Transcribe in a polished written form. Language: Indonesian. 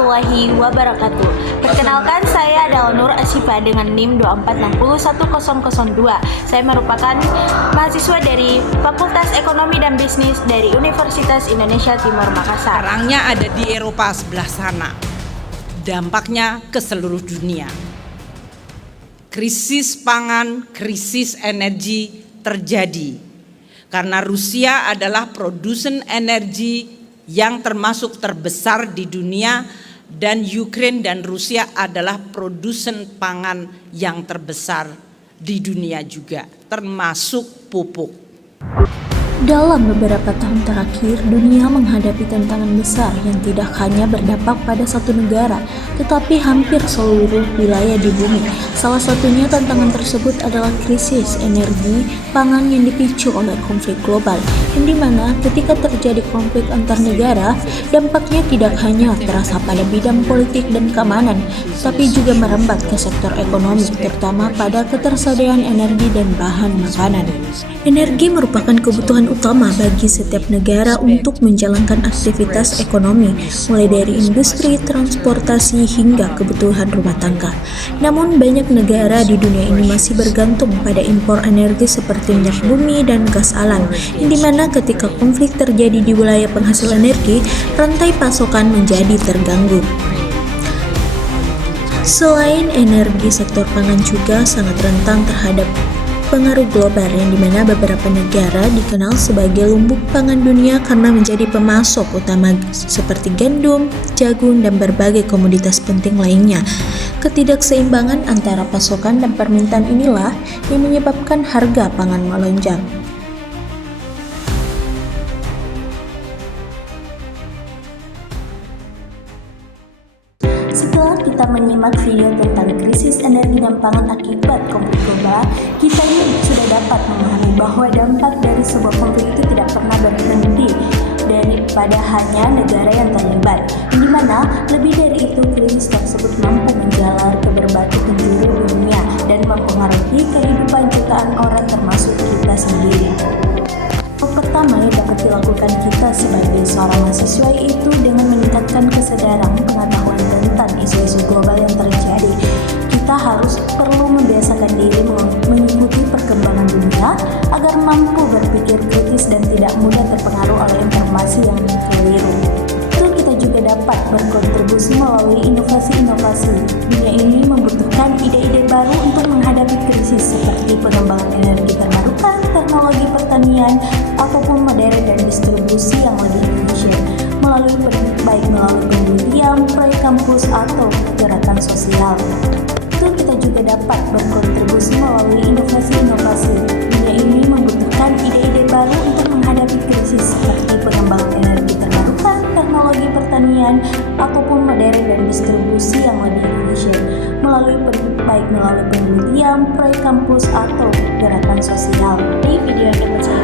warahmatullahi wabarakatuh. Perkenalkan, saya adalah Nur Asyifa dengan NIM 2461002. Saya merupakan mahasiswa dari Fakultas Ekonomi dan Bisnis dari Universitas Indonesia Timur Makassar. Sekarangnya ada di Eropa sebelah sana. Dampaknya ke seluruh dunia. Krisis pangan, krisis energi terjadi karena Rusia adalah produsen energi yang termasuk terbesar di dunia, dan Ukraina dan Rusia adalah produsen pangan yang terbesar di dunia juga, termasuk pupuk. Dalam beberapa tahun terakhir, dunia menghadapi tantangan besar yang tidak hanya berdampak pada satu negara, tetapi hampir seluruh wilayah di bumi. Salah satunya tantangan tersebut adalah krisis energi pangan yang dipicu oleh konflik global, yang dimana ketika terjadi konflik antar negara, dampaknya tidak hanya terasa pada bidang politik dan keamanan, tapi juga merambat ke sektor ekonomi, terutama pada ketersediaan energi dan bahan makanan. Energi merupakan kebutuhan utama bagi setiap negara untuk menjalankan aktivitas ekonomi, mulai dari industri, transportasi, hingga kebutuhan rumah tangga. Namun banyak negara di dunia ini masih bergantung pada impor energi seperti minyak bumi dan gas alam, yang dimana ketika konflik terjadi di wilayah penghasil energi, rantai pasokan menjadi terganggu. Selain energi, sektor pangan juga sangat rentan terhadap pengaruh global, yang dimana beberapa negara dikenal sebagai lumbung pangan dunia karena menjadi pemasok utama seperti gandum, jagung, dan berbagai komoditas penting lainnya. Ketidakseimbangan antara pasokan dan permintaan inilah yang menyebabkan harga pangan melonjak. Setelah kita menyimak video tentang krisis energi dan pangan akibat konflik global, kita ini sudah dapat memahami bahwa dampak dari sebuah konflik itu tidak pernah berhenti daripada hanya negara yang terlibat, di mana lebih dari itu krisis tersebut mampu menjalar ke berbagai penjuru dunia dan mempengaruhi kehidupan jutaan orang termasuk kita sendiri. Pertama yang dapat dilakukan kita sebagai seorang mahasiswa yaitu dengan meningkatkan kesadaran pengetahuan tentang isu-isu global yang terjadi. Kita perlu membiasakan diri mengikuti perkembangan dunia agar mampu berpikir kritis dan tidak mudah terpengaruh oleh informasi yang keliru. Kita juga dapat berkontribusi melalui inovasi-inovasi. Dunia ini membutuhkan ide-ide baru untuk menghadapi krisis seperti pengembangan energi terbarukan, teknologi pertanian, ataupun modern dan distribusi yang lebih efisien melalui penelitian, proyek kampus, atau gerakan sosial. Kita juga dapat berkontribusi melalui inovasi-inovasi. Dunia ini membutuhkan ide-ide baru untuk menghadapi krisis seperti pengembangan energi terbarukan, teknologi pertanian, ataupun modern dan distribusi yang lebih efisien melalui penelitian, proyek kampus, atau gerakan sosial. Ini video yang dapat saya